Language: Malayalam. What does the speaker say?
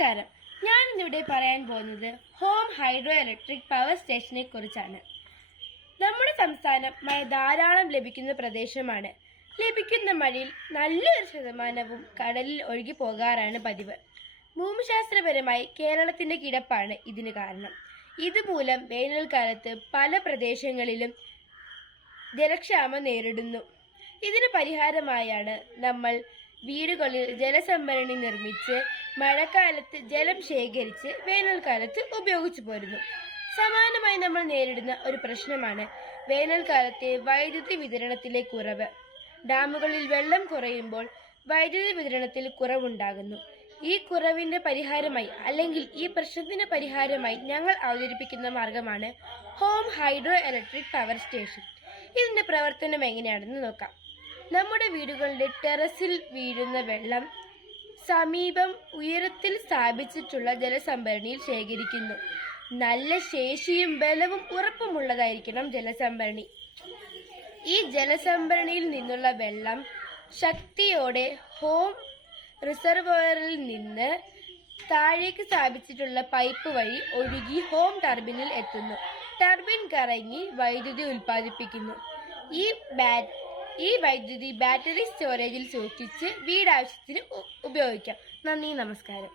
നമസ്കാരം. ഞാൻ ഇന്നിവിടെ പറയാൻ പോകുന്നത് ഹോം ഹൈഡ്രോ ഇലക്ട്രിക് പവർ സ്റ്റേഷനെ കുറിച്ചാണ്. നമ്മുടെ സംസ്ഥാനം മഴ ധാരാളം ലഭിക്കുന്ന പ്രദേശമാണ്. ലഭിക്കുന്ന മഴയിൽ നല്ലൊരു ശതമാനവും കടലിൽ ഒഴുകി പോകാറാണ് പതിവ്. ഭൂമിശാസ്ത്രപരമായി കേരളത്തിന്റെ കിടപ്പാണ് ഇതിന് കാരണം. ഇതുമൂലം വേനൽക്കാലത്ത് പല പ്രദേശങ്ങളിലും ജലക്ഷാമം നേരിടുന്നു. ഇതിന് പരിഹാരമായാണ് നമ്മൾ വീടുകളിൽ ജലസംഭരണി നിർമ്മിച്ച് മഴക്കാലത്ത് ജലം ശേഖരിച്ച് വേനൽക്കാലത്ത് ഉപയോഗിച്ചു പോരുന്നു. സമാനമായി നമ്മൾ നേരിടുന്ന ഒരു പ്രശ്നമാണ് വേനൽക്കാലത്തെ വൈദ്യുതി വിതരണത്തിലെ കുറവ്. ഡാമുകളിൽ വെള്ളം കുറയുമ്പോൾ വൈദ്യുതി വിതരണത്തിൽ കുറവുണ്ടാകുന്നു. ഈ കുറവിന്റെ പരിഹാരമായി അല്ലെങ്കിൽ ഈ പ്രശ്നത്തിന് പരിഹാരമായി ഞങ്ങൾ അവതരിപ്പിക്കുന്ന മാർഗമാണ് home hydro electric power station. ഇതിന്റെ പ്രവർത്തനം എങ്ങനെയാണെന്ന് നോക്കാം. നമ്മുടെ വീടുകളുടെ ടെറസിൽ വീഴുന്ന വെള്ളം സമീപം ഉയരത്തിൽ സ്ഥാപിച്ചിട്ടുള്ള ജലസംഭരണിയിൽ ശേഖരിക്കുന്നു. നല്ല ശേഷിയും ബലവും ഉറപ്പുമുള്ളതായിരിക്കണം ജലസംഭരണി. ഈ ജലസംഭരണിയിൽ നിന്നുള്ള വെള്ളം ശക്തിയോടെ ഹോം റിസർവോയറിൽ നിന്ന് താഴേക്ക് സ്ഥാപിച്ചിട്ടുള്ള പൈപ്പ് വഴി ഒഴുകി ഹോം ടർബിനിൽ എത്തുന്നു. ടർബിൻ കറങ്ങി വൈദ്യുതി ഉൽപ്പാദിപ്പിക്കുന്നു. ഈ വൈദ്യുതി ബാറ്ററി സ്റ്റോറേജിൽ സൂക്ഷിച്ച് വീടാവശ്യത്തിന് ഉപയോഗിക്കാം. നന്ദി, നമസ്കാരം.